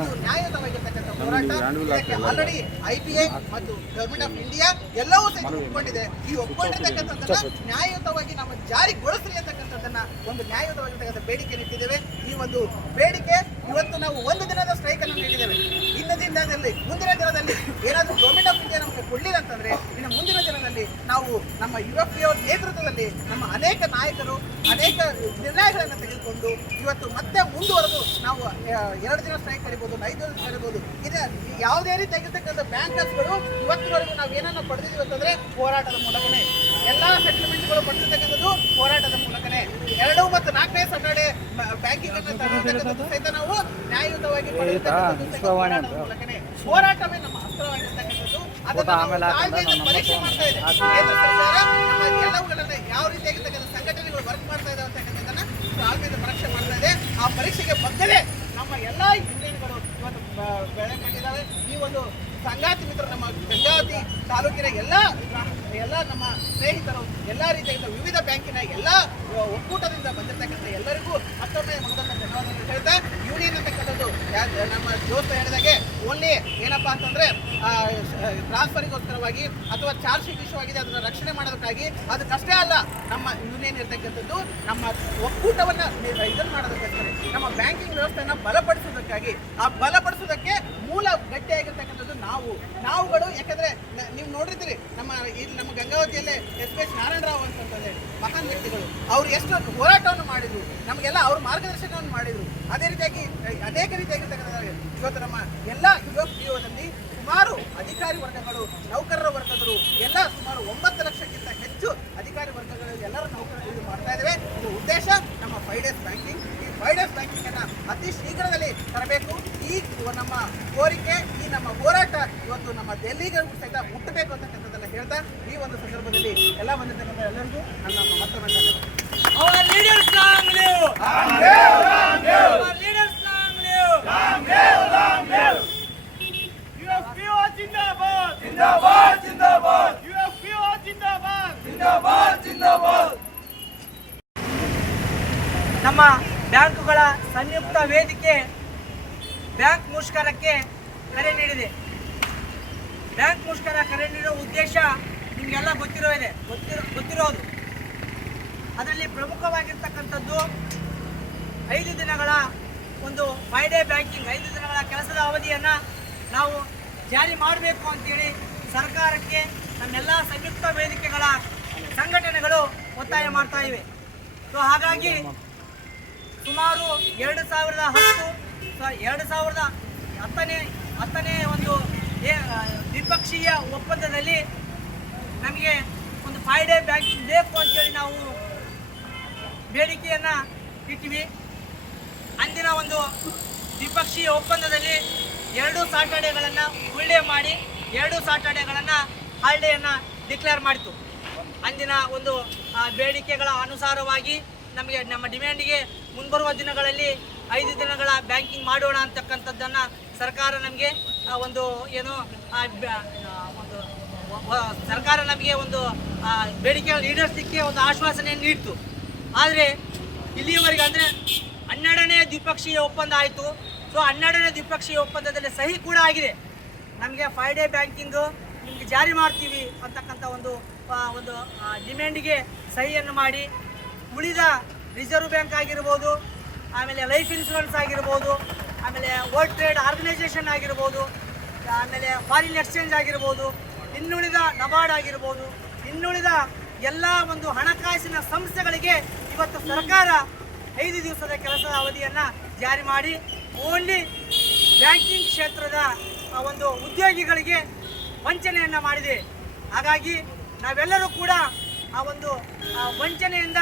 ಇದು ನ್ಯಾಯಯುತವಾಗಿರ್ತಕ್ಕಂಥ ಹೋರಾಟ. ಇದಕ್ಕೆ ಆಲ್ರೆಡಿ IPA ಮತ್ತು ಗವರ್ಮೆಂಟ್ ಆಫ್ ಇಂಡಿಯಾ ಎಲ್ಲವೂ ಸಹಿತ ಒಪ್ಕೊಂಡಿದೆ. ಈ ಒಪ್ಕೊಂಡಿರ್ತಕ್ಕಂಥದ್ದನ್ನ ನ್ಯಾಯಯುತವಾಗಿ ನಾವು ಜಾರಿಗೊಳಿಸ್ರಿ ಅಂತಕ್ಕಂಥದ್ದನ್ನ ಒಂದು ನ್ಯಾಯಯುತವಾಗಿರ್ತಕ್ಕಂಥ ಬೇಡಿಕೆ ಇಟ್ಟಿದ್ದೇವೆ. ಈ ಒಂದು ಬೇಡಿಕೆ ಇವತ್ತು ನಾವು 1 ದಿನದ ಸ್ಟ್ರೈಕ್ ಅನ್ನು ನೀಡಿದ್ದೇವೆ. ಮುಂದಿನ ದಿನದಲ್ಲಿ ಏನಾದರೂ ಗವರ್ಮೆಂಟ್ ಆಫ್ ಇಂಡಿಯಾ ನಮಗೆ ಕೊಡ್ಲಿಲ್ಲ ಅಂತಂದ್ರೆ ಇನ್ನು ಮುಂದಿನ ದಿನದಲ್ಲಿ ನಾವು ನಮ್ಮ UFU ನೇತೃತ್ವದಲ್ಲಿ ನಮ್ಮ ಅನೇಕ ನಾಯಕರು ಅನೇಕ ನಿರ್ಣಯಗಳನ್ನು ತೆಗೆದುಕೊಂಡು ಇವತ್ತು ಮತ್ತೆ ಮುಂದುವರೆದು ನಾವು 2 ದಿನ ಸ್ಟ್ರೈಕ್ ಕರಿಬೋದು, 5 ದಿನ ಕರಿಬೋದು. ಇದು ಯಾವುದೇ ರೀತಿಯಾಗಿರ್ತಕ್ಕಂಥ ಬ್ಯಾಂಕರ್ಸ್ಗಳು ಇವತ್ತಿನವರೆಗೂ ನಾವು ಏನನ್ನು ಪಡೆದಿದ್ದೀವಿ ಅಂತಂದ್ರೆ ಹೋರಾಟದ ಮೂಲಕನೇ. ಎಲ್ಲ ಸೆಟಲ್ಮೆಂಟ್ಗಳು ಪಡೆದಿರ್ತಕ್ಕಂಥದ್ದು ಹೋರಾಟದ ಮೂಲಕನೇ. 2 ಮತ್ತು 4ನೇ ಸಾಟರ್ಡೆ ಬ್ಯಾಂಕಿಂಗ್ ಅನ್ನು ತರತಕ್ಕಂಥದ್ದು ಸಹಿತ ನಾವು ನ್ಯಾಯಯುತವಾಗಿ ಪಡೆದಿರ್ತಕ್ಕಂಥದ್ದು ಮೂಲಕನೇ. ಹೋರಾಟವೇ ನಮ್ಮ ಅಸ್ತ್ರವಾಗಿರ್ತಕ್ಕಂಥದ್ದು. ಅದನ್ನು ಪರೀಕ್ಷೆ ಮಾಡ್ತಾ ಇದೆ ಕೇಂದ್ರ ಸರ್ಕಾರ. ನಮ್ಮ ಎಲ್ಲವುಗಳನ್ನ ಯಾವ ರೀತಿಯಾಗಿರ್ತಕ್ಕಂಥ ಸಂಘಟನೆಗಳು ವರ್ಕ್ ಮಾಡ್ತಾ ಇದ್ದಾವೆ ಅಂತಕ್ಕಂಥದ್ದನ್ನ ತಾಳ್ಮೆಯಿಂದ ಪರೀಕ್ಷೆ ಮಾಡ್ತಾ ಇದೆ. ಆ ಪರೀಕ್ಷೆಗೆ ಬಗ್ಗದೆ ನಮ್ಮ ಎಲ್ಲ ಯೂನಿಯನ್ಗಳು ಇವತ್ತು ಬೆಳೆ ಕಟ್ಟಿದ್ದಾವೆ. ಈ ಒಂದು ಸಂಗಾತಿ ಮಿತ್ರರು, ನಮ್ಮ ಗಂಗಾವತಿ ತಾಲೂಕಿನ ಎಲ್ಲ ನಮ್ಮ ಸ್ನೇಹಿತರು, ಎಲ್ಲ ರೀತಿಯ ವಿವಿಧ ಬ್ಯಾಂಕಿನ ಎಲ್ಲ ಒಕ್ಕೂಟದಿಂದ ಬಂದಿರತಕ್ಕಂಥ ಎಲ್ಲರಿಗೂ ಮತ್ತೊಮ್ಮೆ ಮೊದಲ ಧನ್ಯವಾದಗಳು ಹೇಳ್ತಾ, ಯೂನಿಯನ್ ಅಂತಕ್ಕಂಥದ್ದು ನಮ್ಮ ಜೋತ್ ಹೇಳಿದಾಗೆ ಓನ್ಲಿ ಏನಪ್ಪಾ ಅಂತಂದ್ರೆ ಟ್ರಾನ್ಸ್ಫರಿಗೋಸ್ಕರವಾಗಿ ಅಥವಾ ಚಾರ್ಜ್ ಶೀಟ್ ಇಶ್ಯೂ ಆಗಿದೆ ಅದನ್ನು ರಕ್ಷಣೆ ಮಾಡೋದಕ್ಕಾಗಿ ಅದಕ್ಕಷ್ಟೇ ಅಲ್ಲ. ನಮ್ಮ ಯೂನಿಯನ್ ಇರ್ತಕ್ಕಂಥದ್ದು ನಮ್ಮ ಒಕ್ಕೂಟವನ್ನು ಇದನ್ನು ಮಾಡೋದಕ್ಕೋಸ್ಕರ, ನಮ್ಮ ಬ್ಯಾಂಕಿಂಗ್ ವ್ಯವಸ್ಥೆಯನ್ನು ಬಲಪಡಿಸೋದಕ್ಕಾಗಿ. ಆ ಬಲಪಡಿಸೋದಕ್ಕೆ ಮೂಲ ಗಟ್ಟಿಯಾಗಿರ್ತಕ್ಕಂಥದ್ದು ನಾವುಗಳು. ಯಾಕಂದ್ರೆ ನೀವು ನೋಡಿರ್ತೀರಿ ನಮ್ಮ ಗಂಗಾವತಿಯಲ್ಲೇ SP ನಾರಾಯಣರಾವ್ ಅಂತಂದ್ರೆ ಮಹಾನ್ ವ್ಯಕ್ತಿಗಳು. ಅವರು ಎಷ್ಟು ಹೋರಾಟವನ್ನು ಮಾಡಿದ್ರು, ನಮಗೆಲ್ಲ ಅವ್ರ ಮಾರ್ಗದರ್ಶನವನ್ನು ಮಾಡಿದ್ರು. ಅದೇ ರೀತಿಯಾಗಿ ಅನೇಕ ರೀತಿಯಾಗಿರ್ತಕ್ಕಂಥ ಇವತ್ತು ನಮ್ಮ ಎಲ್ಲ UFUದಲ್ಲಿ ಸುಮಾರು ಅಧಿಕಾರಿ ವರ್ಗಗಳು, ನೌಕರರ ವರ್ಗದರು ಎಲ್ಲ ಸುಮಾರು 9 ಲಕ್ಷಕ್ಕಿಂತ ಹೆಚ್ಚು ಅಧಿಕಾರಿ ವರ್ಗಗಳು ಎಲ್ಲರೂ ನೌಕರರು ಇದು ಮಾಡ್ತಾ ಇದ್ದೇವೆ. ಇದು ಉದ್ದೇಶ ನಮ್ಮ 5 ಡೇಸ್ ಬ್ಯಾಂಕಿಂಗ್. ಈ 5 ಡೇಸ್ ಬ್ಯಾಂಕಿಂಗ್ ಅನ್ನ ಅತಿ ಶೀಘ್ರದಲ್ಲಿ ತರಬೇಕು. ಈ ನಮ್ಮ ಕೋರಿಕೆ, ಈ ನಮ್ಮ ಹೋರಾಟ ಇವತ್ತು ನಮ್ಮ ದೆಹಲಿಗೆ ಸಹಿತ ಮುಟ್ಟಬೇಕು ಅಂತಕ್ಕಂಥದ್ದೆಲ್ಲ ಹೇಳ್ತಾ ಈ ಒಂದು ಸಂದರ್ಭದಲ್ಲಿ ಎಲ್ಲ ಬಂದಿರ್ತಕ್ಕಂಥ ಎಲ್ಲರಿಗೂ ನನ್ನ ಮತ್ತೊಮ್ಮೆ Our leaders long live! Long live! Long live! Our leaders long live! Long live! Long live! UFPO Jindabad! Jindabad! Jindabad! UFPO Jindabad! Jindabad! Jindabad! ನಮ್ಮ ಬ್ಯಾಂಕುಗಳ ಸಂಯುಕ್ತ ವೇದಿಕೆ ಬ್ಯಾಂಕ್ ಮುಷ್ಕರಕ್ಕೆ ಕರೆ ನೀಡಿದೆ. ಬ್ಯಾಂಕ್ ಮುಷ್ಕರ ಕರೆ ನೀಡುವ ಉದ್ದೇಶ ನಿಮಗೆಲ್ಲ ಗೊತ್ತಿರೋದು. ಅದರಲ್ಲಿ ಪ್ರಮುಖವಾಗಿರ್ತಕ್ಕಂಥದ್ದು 5 ದಿನಗಳ ಒಂದು 5 ಡೇ ಬ್ಯಾಂಕಿಂಗ್, 5 ದಿನಗಳ ಕೆಲಸದ ಅವಧಿಯನ್ನು ನಾವು ಜಾರಿ ಮಾಡಬೇಕು ಅಂತೇಳಿ ಸರ್ಕಾರಕ್ಕೆ ನಮ್ಮೆಲ್ಲ ಸಂಯುಕ್ತ ವೇದಿಕೆಗಳ ಸಂಘಟನೆಗಳು ಒತ್ತಾಯ ಮಾಡ್ತಾ ಇವೆ. ಸೊ ಹಾಗಾಗಿ ಸುಮಾರು 2010ನೇ ಒಂದು ದ್ವಿಪಕ್ಷೀಯ ಒಪ್ಪಂದದಲ್ಲಿ ನಮಗೆ ಒಂದು 5 ಡೇ ಬ್ಯಾಂಕಿಂಗ್ ಬೇಕು ಅಂತೇಳಿ ನಾವು ಬೇಡಿಕೆಯನ್ನು ಇಟ್ಟಿವಿ. ಅಂದಿನ ಒಂದು ದ್ವಿಪಕ್ಷೀಯ ಒಪ್ಪಂದದಲ್ಲಿ 2 ಸಾಟರ್ಡೇಗಳನ್ನು ಉಲ್ಲೇಖ ಮಾಡಿ 2 ಸಾಟರ್ಡೇಗಳನ್ನು ಹಾಲಿಡೇಯನ್ನು ಡಿಕ್ಲೇರ್ ಮಾಡಿತು. ಅಂದಿನ ಒಂದು ಬೇಡಿಕೆಗಳ ಅನುಸಾರವಾಗಿ ನಮಗೆ ನಮ್ಮ ಡಿಮ್ಯಾಂಡಿಗೆ ಮುಂಬರುವ ದಿನಗಳಲ್ಲಿ 5 ದಿನಗಳ ಬ್ಯಾಂಕಿಂಗ್ ಮಾಡೋಣ ಅಂತಕ್ಕಂಥದ್ದನ್ನು ಸರ್ಕಾರ ನಮಗೆ ಒಂದು ಸರ್ಕಾರ ನಮಗೆ ಒಂದು ಬೇಡಿಕೆ ಈಡೇರಿಸಲಿಕ್ಕೆ ಒಂದು ಆಶ್ವಾಸನೆಯನ್ನು ನೀಡಿತು. ಆದರೆ ಇಲ್ಲಿಯವರೆಗೆ ಅಂದರೆ 12ನೇ ದ್ವಿಪಕ್ಷೀಯ ಒಪ್ಪಂದ ಆಯಿತು. ಸೊ 12ನೇ ದ್ವಿಪಕ್ಷೀಯ ಒಪ್ಪಂದದಲ್ಲಿ ಸಹಿ ಕೂಡ ಆಗಿದೆ. ನಮಗೆ 5 ಡೇ ಬ್ಯಾಂಕಿಂಗು ನಿಮಗೆ ಜಾರಿ ಮಾಡ್ತೀವಿ ಅಂತಕ್ಕಂಥ ಒಂದು ಡಿಮ್ಯಾಂಡಿಗೆ ಸಹಿಯನ್ನು ಮಾಡಿ ಉಳಿದ ರಿಸರ್ವ್ ಬ್ಯಾಂಕ್ ಆಗಿರ್ಬೋದು, ಆಮೇಲೆ ಲೈಫ್ ಇನ್ಶೂರೆನ್ಸ್ ಆಗಿರ್ಬೋದು, ಆಮೇಲೆ ವರ್ಲ್ಡ್ ಟ್ರೇಡ್ ಆರ್ಗನೈಸೇಷನ್ ಆಗಿರ್ಬೋದು, ಆಮೇಲೆ ಫಾರಿನ್ ಎಕ್ಸ್ಚೇಂಜ್ ಆಗಿರ್ಬೋದು, ಇನ್ನುಳಿದ ನಬಾರ್ಡ್ ಆಗಿರ್ಬೋದು, ಇನ್ನುಳಿದ ಎಲ್ಲ ಒಂದು ಹಣಕಾಸಿನ ಸಂಸ್ಥೆಗಳಿಗೆ ಇವತ್ತು ಸರ್ಕಾರ 5 ದಿವಸದ ಕೆಲಸದ ಅವಧಿಯನ್ನು ಜಾರಿ ಮಾಡಿ ಓನ್ಲಿ ಬ್ಯಾಂಕಿಂಗ್ ಕ್ಷೇತ್ರದ ಒಂದು ಉದ್ಯೋಗಿಗಳಿಗೆ ವಂಚನೆಯನ್ನು ಮಾಡಿದೆ. ಹಾಗಾಗಿ ನಾವೆಲ್ಲರೂ ಕೂಡ ಆ ಒಂದು ವಂಚನೆಯಿಂದ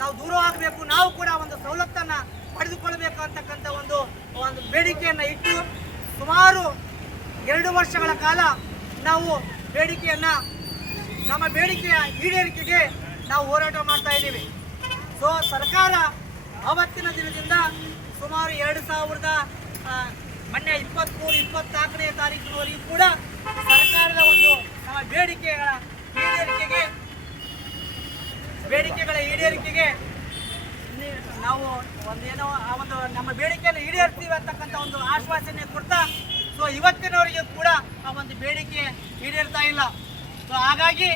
ನಾವು ದೂರ ಆಗಬೇಕು, ನಾವು ಕೂಡ ಒಂದು ಸವಲತ್ತನ್ನು ಪಡೆದುಕೊಳ್ಳಬೇಕು ಅಂತಕ್ಕಂಥ ಒಂದು ಬೇಡಿಕೆಯನ್ನು ಇಟ್ಟು ಸುಮಾರು 2 ವರ್ಷಗಳ ಕಾಲ ನಾವು ನಮ್ಮ ಬೇಡಿಕೆಯ ಈಡೇರಿಕೆಗೆ ನಾವು ಹೋರಾಟ ಮಾಡ್ತಾ ಇದ್ದೀವಿ. ಸೊ ಸರ್ಕಾರ ಆವತ್ತಿನ ದಿನದಿಂದ ಸುಮಾರು 2023 24ನೇ ತಾರೀಕಿನವರೆಗೂ ಕೂಡ ಸರ್ಕಾರದ ಒಂದು ನಮ್ಮ ಬೇಡಿಕೆಗಳ ಈಡೇರಿಕೆಗೆ ನಾವು ನಮ್ಮ ಬೇಡಿಕೆಯನ್ನು ಈಡೇರಿಸ್ತೀವಿ ಅಂತಕ್ಕಂಥ ಒಂದು ಆಶ್ವಾಸನೆ ಕೊಡ್ತಾ ಸೊ ಇವತ್ತಿನವರೆಗೂ ಕೂಡ ಆ ಒಂದು ಬೇಡಿಕೆ ಈಡೇರ್ತಾ ಇಲ್ಲ. ಸೊ ಹಾಗಾಗಿ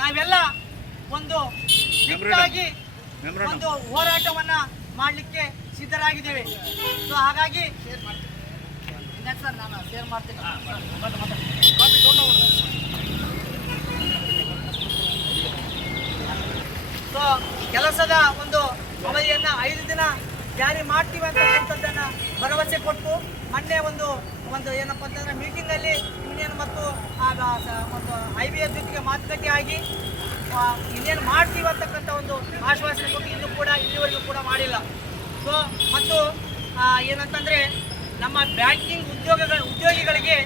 ನಾವೆಲ್ಲ ಒಂದು ಸಿಟ್ಟಾಗಿ ಒಂದು ಹೋರಾಟವನ್ನು ಮಾಡಲಿಕ್ಕೆ ಸಿದ್ಧರಾಗಿದ್ದೇವೆ. ಸೊ ಹಾಗಾಗಿ ಸರ್ ನಾನು ಶೇರ್ ಮಾಡ್ತೀನಿ. ಸೊ ಕೆಲಸದ ಒಂದು ಅವಧಿಯನ್ನು 5 ದಿನ ಜಾರಿ ಮಾಡ್ತೀವಿ ಅಂತಕ್ಕಂಥದ್ದನ್ನು ಭರವಸೆ ಕೊಟ್ಟು ಮೊನ್ನೆ ಒಂದು ಏನಪ್ಪ ಅಂತಂದರೆ ಮೀಟಿಂಗಲ್ಲಿ ಯೂನಿಯನ್ ಮತ್ತು ಒಂದು IBF ಜೊತೆಗೆ ಮಾತುಕತೆ ಆಗಿ ಇನ್ನೇನು ಮಾಡ್ತೀವಿ ಅಂತಕ್ಕಂಥ ಒಂದು ಆಶ್ವಾಸನೆ ಕೊಟ್ಟು ಇಲ್ಲಿವರೆಗೂ ಕೂಡ ಮಾಡಿಲ್ಲ. ಸೊ ಮತ್ತು ಏನಂತಂದರೆ ನಮ್ಮ ಬ್ಯಾಂಕಿಂಗ್ ಉದ್ಯೋಗಿಗಳಿಗೆ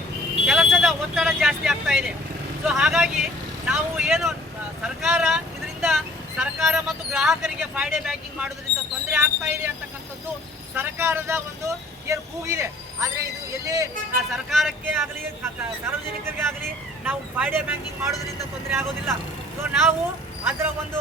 ಕೆಲಸದ ಒತ್ತಡ ಜಾಸ್ತಿ ಆಗ್ತಾ ಇದೆ. ಸೊ ಹಾಗಾಗಿ ನಾವು ಸರ್ಕಾರ ಮತ್ತು ಗ್ರಾಹಕರಿಗೆ 5 ಡೇ ಬ್ಯಾಂಕಿಂಗ್ ಮಾಡೋದ್ರಿಂದ ತೊಂದರೆ ಆಗ್ತಾ ಇದೆ ಅಂತಕ್ಕಂಥದ್ದು ಸರ್ಕಾರದ ಒಂದು ಕೂಗಿದೆ. ಆದರೆ ಇದು ಎಲ್ಲಿ ಸರ್ಕಾರಕ್ಕೆ ಆಗಲಿ ಸಾರ್ವಜನಿಕರಿಗೆ ಆಗಲಿ ನಾವು 5 ಡೇ ಬ್ಯಾಂಕಿಂಗ್ ಮಾಡೋದ್ರಿಂದ ತೊಂದರೆ ಆಗೋದಿಲ್ಲ. ಸೊ ನಾವು ಅದರ ಒಂದು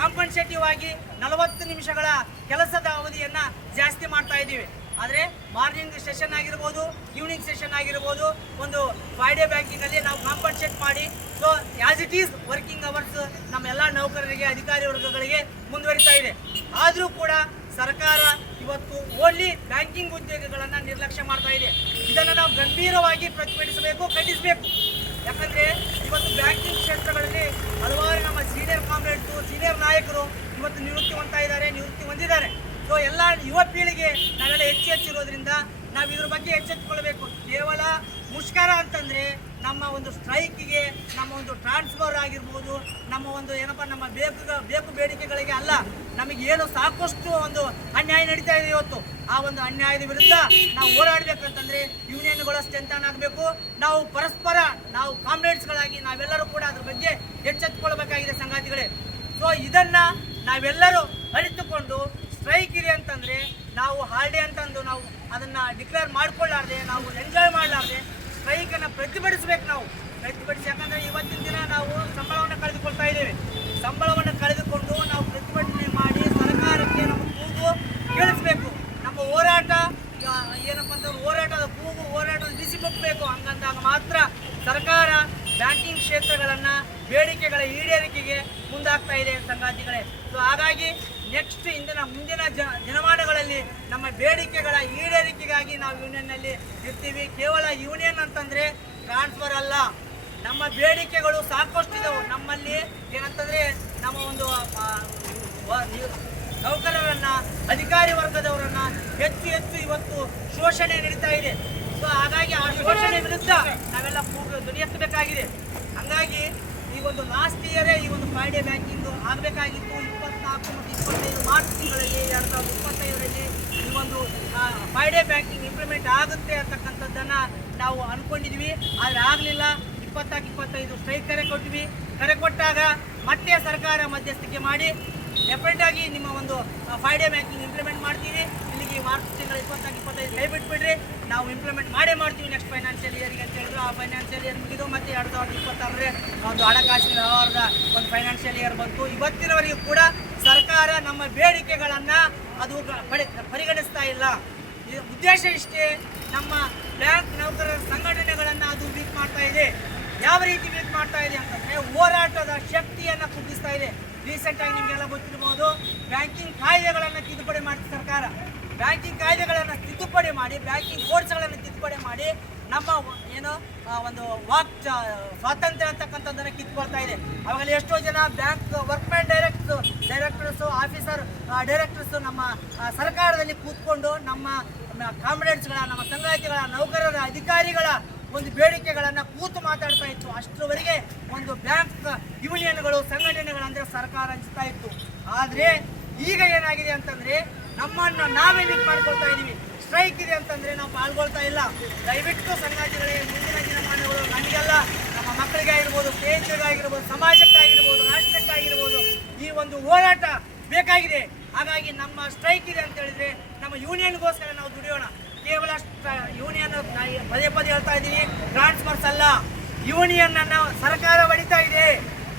ಕಾಂಪನ್ಸೇಟಿವ್ ಆಗಿ 40 ನಿಮಿಷಗಳ ಕೆಲಸದ ಅವಧಿಯನ್ನು ಜಾಸ್ತಿ ಮಾಡ್ತಾ ಇದ್ದೀವಿ. ಆದರೆ ಮಾರ್ನಿಂಗ್ ಸೆಷನ್ ಆಗಿರ್ಬೋದು, ಈವ್ನಿಂಗ್ ಸೆಷನ್ ಆಗಿರ್ಬೋದು, ಒಂದು 5 ಡೇ ಬ್ಯಾಂಕಿಂಗಲ್ಲಿ ನಾವು ಕಾಂಪನ್ಸೇಟ್ ಮಾಡಿ so as it is working hours ನಮ್ಮ ಎಲ್ಲ ನೌಕರರಿಗೆ, ಅಧಿಕಾರಿ ವರ್ಗಗಳಿಗೆ ಮುಂದುವರಿತಾ ಇದೆ. ಆದರೂ ಕೂಡ ಸರ್ಕಾರ ಇವತ್ತು ಓನ್ಲಿ ಬ್ಯಾಂಕಿಂಗ್ ಉದ್ಯೋಗಗಳನ್ನು ನಿರ್ಲಕ್ಷ್ಯ ಮಾಡ್ತಾ ಇದೆ. ಇದನ್ನು ನಾವು ಗಂಭೀರವಾಗಿ ಪ್ರತಿಭಟಿಸಬೇಕು, ಖಂಡಿಸಬೇಕು. ಯಾಕಂದರೆ ಇವತ್ತು ಬ್ಯಾಂಕಿಂಗ್ ಕ್ಷೇತ್ರಗಳಲ್ಲಿ ಹಲವಾರು ನಮ್ಮ ಸೀನಿಯರ್ ಕಾಮ್ರೇಡ್ಸು, ಸೀನಿಯರ್ ನಾಯಕರು ಇವತ್ತು ನಿವೃತ್ತಿ ಹೊಂದಿದ್ದಾರೆ. ಸೊ ಎಲ್ಲ ಯುವ ಪೀಳಿಗೆ ನಾವೆಲ್ಲ ಹೆಚ್ಚಿರೋದ್ರಿಂದ ನಾವು ಇದ್ರ ಬಗ್ಗೆ ಎಚ್ಚೆತ್ತುಕೊಳ್ಬೇಕು. ಕೇವಲ ಮುಷ್ಕರ ಅಂತಂದ್ರೆ ನಮ್ಮ ಒಂದು ಸ್ಟ್ರೈಕಿಗೆ, ನಮ್ಮ ಒಂದು ಟ್ರಾನ್ಸ್ಫರ್ ಆಗಿರ್ಬೋದು, ನಮ್ಮ ಒಂದು ಏನಪ್ಪ ನಮ್ಮ ಬೇಕು ಬೇಡಿಕೆಗಳಿಗೆ ಅಲ್ಲ. ನಮಗೆ ಏನು ಸಾಕಷ್ಟು ಒಂದು ಅನ್ಯಾಯ ನಡೀತಾ ಇದೆ ಇವತ್ತು. ಆ ಒಂದು ಅನ್ಯಾಯದ ವಿರುದ್ಧ ನಾವು ಹೋರಾಡಬೇಕಂತಂದ್ರೆ ಯೂನಿಯನ್ಗಳ ಸ್ಟ್ರೆಂಥನ್ ಆಗಬೇಕು. ನಾವು ಪರಸ್ಪರ ನಾವು ಕಾಮ್ರೇಡ್ಸ್ಗಳಾಗಿ ನಾವೆಲ್ಲರೂ ಕೂಡ ಅದ್ರ ಬಗ್ಗೆ ಎಚ್ಚೆತ್ತುಕೊಳ್ಬೇಕಾಗಿದೆ ಸಂಗಾತಿಗಳೇ. ಸೊ ಇದನ್ನ ನಾವೆಲ್ಲರೂ ಅರಿತುಕೊಂಡು ಸ್ಟ್ರೈಕ್ ಇದೆ ಅಂತಂದ್ರೆ ನಾವು ಹಾಲಿಡೇ ಅಂತಂದು ನಾವು ಅದನ್ನ ಡಿಕ್ಲೇರ್ ಮಾಡ್ಕೊಳ್ಳಾರ್ದೆ, ನಾವು ಎಂಜಾಯ್ ಮಾಡಲಾರ್ದೆ ಸ್ಟ್ರೈಕನ್ನು ಪ್ರತಿಭಟಿಸಬೇಕು. ನಾವು ಪ್ರತಿಭಟಿಸಿ, ಯಾಕಂದ್ರೆ ಇವತ್ತಿನ ದಿನ ನಾವು ಸಂಬಳವನ್ನು ಕಳೆದುಕೊಳ್ತಾ ಇದ್ದೇವೆ. ಸಂಬಳವನ್ನು ಕಳೆದುಕೊಂಡು ನಾವು ಪ್ರತಿಭಟನೆ ಮಾಡಿ ಸರ್ಕಾರಕ್ಕೆ ನಮ್ಮ ಕೂಗು ಕೇಳಿಸ್ಬೇಕು. ನಮ್ಮ ಹೋರಾಟ ಏನಪ್ಪ ಅಂತಂದ್ರೆ ಹೋರಾಟದ ಕೂಗು, ಹೋರಾಟದ ಬಿಸಿ ಮುಟ್ಟಬೇಕು. ಹಂಗಂದಾಗ ಮಾತ್ರ ಸರ್ಕಾರ ಬ್ಯಾಂಕಿಂಗ್ ಕ್ಷೇತ್ರಗಳನ್ನು ಬೇಡಿಕೆಗಳ ಈಡೇರಿಕೆಗೆ ಮುಂದಾಗ್ತಾ ಇದೆ ಸಂಗಾತಿಗಳೇ. ಸೊ ಹಾಗಾಗಿ ನೆಕ್ಸ್ಟ್ ಮುಂದಿನ ದಿನಮಾನಗಳಲ್ಲಿ ನಮ್ಮ ಬೇಡಿಕೆಗಳ ಈಡೇರಿಕೆಗಾಗಿ ನಾವು ಯೂನಿಯನ್ನಲ್ಲಿ ಇರ್ತೀವಿ. ಕೇವಲ ಯೂನಿಯನ್ ಅಂತಂದರೆ ಟ್ರಾನ್ಸ್ಫರ್ ಅಲ್ಲ, ನಮ್ಮ ಬೇಡಿಕೆಗಳು ಸಾಕಷ್ಟು ಇದಾವೆ. ನಮ್ಮಲ್ಲಿ ಏನಂತಂದರೆ ನಮ್ಮ ಒಂದು ನೌಕರರನ್ನು, ಅಧಿಕಾರಿ ವರ್ಗದವರನ್ನು ಹೆಚ್ಚು ಇವತ್ತು ಶೋಷಣೆ ನಡೀತಾ ಇದೆ. ಸೊ ಹಾಗಾಗಿ ಆ ಶೋಷಣೆ ವಿರುದ್ಧ ನಾವೆಲ್ಲ ಧ್ವನಿ ಎತ್ತಬೇಕಾಗಿದೆ. ಹಾಗಾಗಿ ಈ ಒಂದು ಲಾಸ್ಟ್ ಇಯರೇ ಈ ಒಂದು ಫ್ರೈಡೇ ಬ್ಯಾಂಕಿಂಗ್ ಆಗಬೇಕಾಗಿತ್ತು. 24 ಮತ್ತು 25 ಮಾರ್ಚ್ ತಿಂಗಳಲ್ಲಿ 2025ರಲ್ಲಿ ಈ ಒಂದು ಫ್ರೈಡೇ ಬ್ಯಾಂಕಿಂಗ್ ಇಂಪ್ಲಿಮೆಂಟ್ ಆಗುತ್ತೆ ಅಂತಕ್ಕಂಥದ್ದನ್ನು ನಾವು ಅಂದ್ಕೊಂಡಿದ್ವಿ. ಆದರೆ ಆಗಲಿಲ್ಲ. 24-25 ಸ್ಟ್ರೈಕ್ ಕರೆ ಕೊಟ್ಟಾಗ ಮತ್ತೆ ಸರ್ಕಾರ ಮಧ್ಯಸ್ಥಿಕೆ ಮಾಡಿ ಡೆಫಿನೆಟ್ ಆಗಿ ನಿಮ್ಮ ಒಂದು ಫ್ರೈಡೇ ಬ್ಯಾಂಕಿಂಗ್ ಇಂಪ್ಲಿಮೆಂಟ್ ಮಾಡ್ತೀವಿ. ಇಲ್ಲಿಗೆ ಮಾರ್ಚ್ ತಿಂಗಳ 24-25 ಕೈ ಬಿಟ್ಬಿಡ್ರಿ, ನಾವು ಇಂಪ್ಲಿಮೆಂಟ್ ಮಾಡ್ತೀವಿ ನೆಕ್ಸ್ಟ್ ಫೈನಾನ್ಷಿಯಲ್ ಇಯರ್ಗೆ ಅಂತ ಹೇಳಿದ್ರು. ಆ ಫೈನಾನ್ಷಿಯಲ್ ಇಯರ್ ಮುಗಿದು ಮತ್ತೆ 2026 ಒಂದು ಹಣಕಾಸಿನ ವ್ಯವಹಾರದ ಒಂದು ಫೈನಾನ್ಷಿಯಲ್ ಇಯರ್ ಬಂತು. ಇವತ್ತಿನವರೆಗೂ ಕೂಡ ಸರ್ಕಾರ ನಮ್ಮ ಬೇಡಿಕೆಗಳನ್ನು ಅದು ಪರಿಗಣಿಸ್ತಾ ಇಲ್ಲ. ಉದ್ದೇಶ ಇಷ್ಟೇ, ನಮ್ಮ ಬ್ಯಾಂಕ್ ನೌಕರರ ಸಂಘಟನೆಗಳನ್ನು ಅದು ವೀಕ್ ಮಾಡ್ತಾ ಇದೆ. ಯಾವ ರೀತಿ ವೀಕ್ ಮಾಡ್ತಾ ಇದೆ ಅಂತಂದರೆ ಹೋರಾಟದ ಶಕ್ತಿಯನ್ನು ಕುಗ್ಗಿಸ್ತಾ ಇದೆ. ರೀಸೆಂಟಾಗಿ ನಿಮಗೆಲ್ಲ ಗೊತ್ತಿರ್ಬೋದು, ಬ್ಯಾಂಕಿಂಗ್ ಕಾಯ್ದೆಗಳನ್ನು ತಿದ್ದುಪಡಿ ಮಾಡ್ತಿದೆ ಸರ್ಕಾರ. ಬ್ಯಾಂಕಿಂಗ್ ಕಾಯ್ದೆಗಳನ್ನು ತಿದ್ದುಪಡಿ ಮಾಡಿ, ಬ್ಯಾಂಕಿಂಗ್ ಕೋಡ್ಸ್ಗಳನ್ನು ತಿದ್ದುಪಡಿ ಮಾಡಿ ನಮ್ಮ ಏನು ಒಂದು ವಾಕ್ ಸ್ವಾತಂತ್ರ್ಯ ಅಂತಕ್ಕಂಥದ್ದನ್ನು ಕಿತ್ಕೊಳ್ತಾ ಇದೆ. ಅವಾಗಲೇ ಎಷ್ಟೋ ಜನ bank workman directors, officer directors ನಮ್ಮ ಸರ್ಕಾರದಲ್ಲಿ ಕೂತ್ಕೊಂಡು ನಮ್ಮ ಕಾಮ್ರೇಡ್ಸ್ಗಳ, ನಮ್ಮ ಸಂಗಾತಿಗಳ, ನೌಕರರ, ಅಧಿಕಾರಿಗಳ ಒಂದು ಬೇಡಿಕೆಗಳನ್ನು ಕೂತು ಮಾತಾಡ್ತಾ ಇತ್ತು. ಅಷ್ಟರವರೆಗೆ ಒಂದು ಬ್ಯಾಂಕ್ ಯೂನಿಯನ್ಗಳು, ಸಂಘಟನೆಗಳು ಅಂದರೆ ಸರ್ಕಾರ ಹಂಚ್ತಾ ಇತ್ತು. ಆದರೆ ಈಗ ಏನಾಗಿದೆ ಅಂತಂದರೆ ನಮ್ಮನ್ನು ನಾವೇ ವೀಕ್ ಮಾಡ್ಕೊಳ್ತಾ ಇದ್ದೀವಿ. ಸ್ಟ್ರೈಕ್ ಇದೆ ಅಂತಂದರೆ ನಾವು ಪಾಲ್ಗೊಳ್ತಾ ಇಲ್ಲ. ದಯವಿಟ್ಟು ಸಂಗಾತಿಗಳೇ, ಮುಂದಿನ ದಿನಮಾನಗಳು ನಮಗೆಲ್ಲ, ನಮ್ಮ ಮಕ್ಕಳಿಗಾಗಿರ್ಬೋದು, ಸ್ನೇಹಿತರಿಗಾಗಿರ್ಬೋದು, ಸಮಾಜಕ್ಕಾಗಿರ್ಬೋದು, ರಾಷ್ಟ್ರಕ್ಕಾಗಿರ್ಬೋದು ಈ ಒಂದು ಹೋರಾಟ ಬೇಕಾಗಿದೆ. ಹಾಗಾಗಿ ನಮ್ಮ ಸ್ಟ್ರೈಕ್ ಇದೆ ಅಂತ ಹೇಳಿದರೆ ನಮ್ಮ ಯೂನಿಯನ್ಗೋಸ್ಕರ ನಾವು ದುಡಿಯೋಣ. ಕೇವಲ ಯೂನಿಯನ್ ಪದೇ ಹೇಳ್ತಾ ಇದ್ದೀವಿ, ಟ್ರಾನ್ಸ್ಫರ್ಸ್ ಅಲ್ಲ. ಯೂನಿಯನ್ನನ್ನು ಸರ್ಕಾರ ಹೊಡಿತಾ ಇದೆ.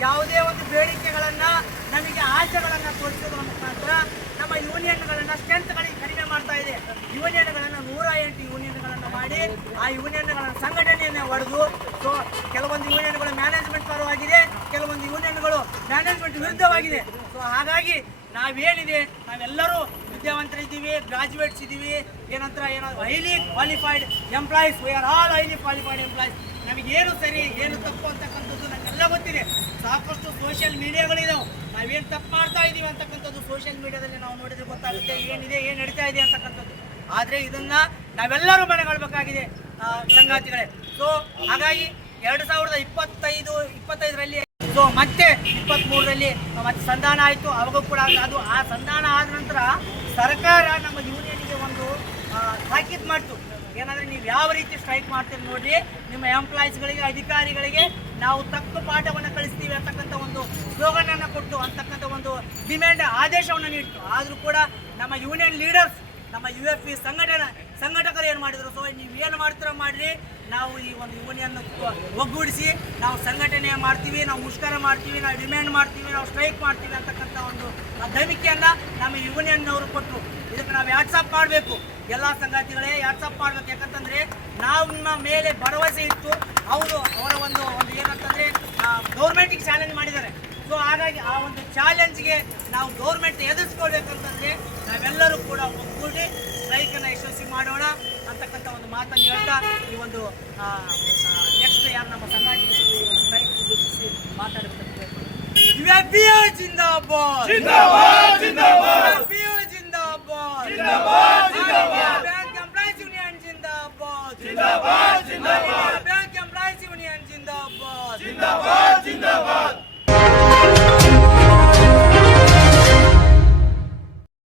ಯಾವುದೇ ಒಂದು ಬೇಡಿಕೆಗಳನ್ನು, ನಮಗೆ ಆಸೆಗಳನ್ನು ತೋರಿಸೋದ್ರ ಮುಖಾಂತರ ನಮ್ಮ ಯೂನಿಯನ್ಗಳನ್ನು ಸ್ಟ್ರೆಂತ್ಗಳಿಗೆ ಕಡಿಮೆ ಮಾಡ್ತಾ ಇದೆ. ಯೂನಿಯನ್ಗಳನ್ನು 108 ಯೂನಿಯನ್ಗಳನ್ನು ಮಾಡಿ ಆ ಯೂನಿಯನ್ಗಳ ಸಂಘಟನೆಯನ್ನು ಹೊಡೆದು, ಸೊ ಕೆಲವೊಂದು ಯೂನಿಯನ್ಗಳು ಮ್ಯಾನೇಜ್ಮೆಂಟ್ ಪರವಾಗಿದೆ, ಕೆಲವೊಂದು ಯೂನಿಯನ್ಗಳು ಮ್ಯಾನೇಜ್ಮೆಂಟ್ ವಿರುದ್ಧವಾಗಿದೆ. ಸೊ ಹಾಗಾಗಿ ನಾವೇನಿದೆ, ನಾವೆಲ್ಲರೂ ವಿದ್ಯಾವಂತರಿದ್ದೀವಿ, ಗ್ರಾಜ್ಯುಯೇಟ್ಸ್ ಇದ್ದೀವಿ, ಏನಂತ highly qualified employees. We are all highly qualified employees. ನಮಗೇನು ಸರಿ ಏನು ತಪ್ಪು ಅಂತಕ್ಕಂಥದ್ದು ನಮಗೆಲ್ಲ ಗೊತ್ತಿದೆ. ಸಾಕಷ್ಟು ಸೋಷಿಯಲ್ ಮೀಡಿಯಾಗಳಿದಾವೆ. ನಾವೇನು ತಪ್ಪು ಮಾಡ್ತಾ ಇದ್ದೀವಿ ಅಂತಕ್ಕಂಥದ್ದು ಸೋಷಿಯಲ್ ಮೀಡಿಯಾದಲ್ಲಿ ನಾವು ನೋಡಿದ್ರೆ ಗೊತ್ತಾಗುತ್ತೆ, ಏನಿದೆ, ಏನು ನಡೀತಾ ಇದೆ ಅಂತಕ್ಕಂಥದ್ದು. ಆದರೆ ಇದನ್ನು ನಾವೆಲ್ಲರೂ ಮನೆಗೊಳ್ಬೇಕಾಗಿದೆ ಸಂಗಾತಿಗಳೇ. ಸೊ ಹಾಗಾಗಿ 2025ರಲ್ಲಿ ಸೊ ಮತ್ತೆ 23ರಲ್ಲಿ ಮತ್ತೆ ಸಂಧಾನ ಆಯಿತು. ಅವಾಗೂ ಕೂಡ ಅದು ಆ ಸಂಧಾನ ಆದ ನಂತರ ಸರ್ಕಾರ ನಮ್ಮ ಯೂನಿಯನ್ಗೆ ಒಂದು ತಾಕೀತು ಮಾಡ್ತು. ಏನಂದರೆ ನೀವು ಯಾವ ರೀತಿ ಸ್ಟ್ರೈಕ್ ಮಾಡ್ತೀರಿ ನೋಡಿರಿ, ನಿಮ್ಮ ಎಂಪ್ಲಾಯೀಸ್ಗಳಿಗೆ, ಅಧಿಕಾರಿಗಳಿಗೆ ನಾವು ತಕ್ಕ ಪಾಠವನ್ನು ಕಳಿಸ್ತೀವಿ ಅಂತಕ್ಕಂಥ ಒಂದು ಸ್ಲೋಗನನ್ನು ಕೊಟ್ಟು ಅಂತಕ್ಕಂಥ ಒಂದು ಡಿಮ್ಯಾಂಡ್ ಆದೇಶವನ್ನು ನೀಡಿತು. ಆದರೂ ಕೂಡ ನಮ್ಮ ಯೂನಿಯನ್ ಲೀಡರ್ಸ್, ನಮ್ಮ UFP ಸಂಘಟಕರು ಏನು ಮಾಡಿದರು, ಸೊ ನೀವೇನು ಮಾಡ್ತೀರೋ ಮಾಡಿರಿ, ನಾವು ಈ ಒಂದು ಯೂನಿಯನ್ ಒಗ್ಗೂಡಿಸಿ ನಾವು ಸಂಘಟನೆ ಮಾಡ್ತೀವಿ, ನಾವು ಮುಷ್ಕರ ಮಾಡ್ತೀವಿ, ನಾವು ಡಿಮ್ಯಾಂಡ್ ಮಾಡ್ತೀವಿ, ನಾವು ಸ್ಟ್ರೈಕ್ ಮಾಡ್ತೀವಿ ಅಂತಕ್ಕಂಥ ಒಂದು ಧಮಿಕೆಯನ್ನು ನಮ್ಮ ಯೂನಿಯನ್ನವರು ಕೊಟ್ಟರು. ಇದಕ್ಕೆ ನಾವು ವಾಟ್ಸಪ್ ಮಾಡಬೇಕು, ಎಲ್ಲ ಸಂಗಾತಿಗಳೇ ವಾಟ್ಸಪ್ ಮಾಡಬೇಕು. ಯಾಕಂತಂದರೆ ನಮ್ಮ ಮೇಲೆ ಭರವಸೆ ಇಟ್ಟು ಅವರ ಒಂದು ಏನಂತಂದರೆ ಗೌರ್ಮೆಂಟಿಗೆ ಚಾಲೆಂಜ್ ಮಾಡಿದ್ದಾರೆ. ಸೊ ಹಾಗಾಗಿ ಆ ಒಂದು ಚಾಲೆಂಜ್ಗೆ ನಾವು ಗೌರ್ಮೆಂಟ್ ಎದುರಿಸ್ಕೊಳ್ಬೇಕಂತಂದರೆ ನಾವೆಲ್ಲರೂ ಕೂಡ ಒಗ್ಗೂಡಿ ಸ್ಟ್ರೈಕನ್ನು ಯಶಸ್ವಿ ಮಾಡೋಣ ಅಂತಕ್ಕಂಥ ಒಂದು ಮಾತನ್ನು ಹೇಳ್ತಾ ಈ ಒಂದು ನೆಕ್ಸ್ಟ್ ಯಾರು ನಮ್ಮ ಸಂಘಟನೆ ಸ್ಟ್ರೈಕ್ ಉದ್ದೇಶಿಸಿ ಮಾತಾಡಬೇಕಂತ UFPO ಜಿಂದಾಬಾದ್, ಜಿಂದಾಬಾದ್, ಜಿಂದಾಬಾದ್, UFPO ಜಿಂದಾಬಾದ್, ಜಿಂದಾಬಾದ್, ಜಿಂದಾಬಾದ್, ಬ್ಯಾಂಕ್ ಎಂಪ್ಲಾಯೀಸ್ ಯೂನಿಯನ್ ಜಿಂದಾಬಾದ್, ಜಿಂದಾಬಾದ್, ಜಿಂದಾಬಾದ್. ಜಿಂದಾಬಾದ್ ಜಿಂದಾಬಾದ್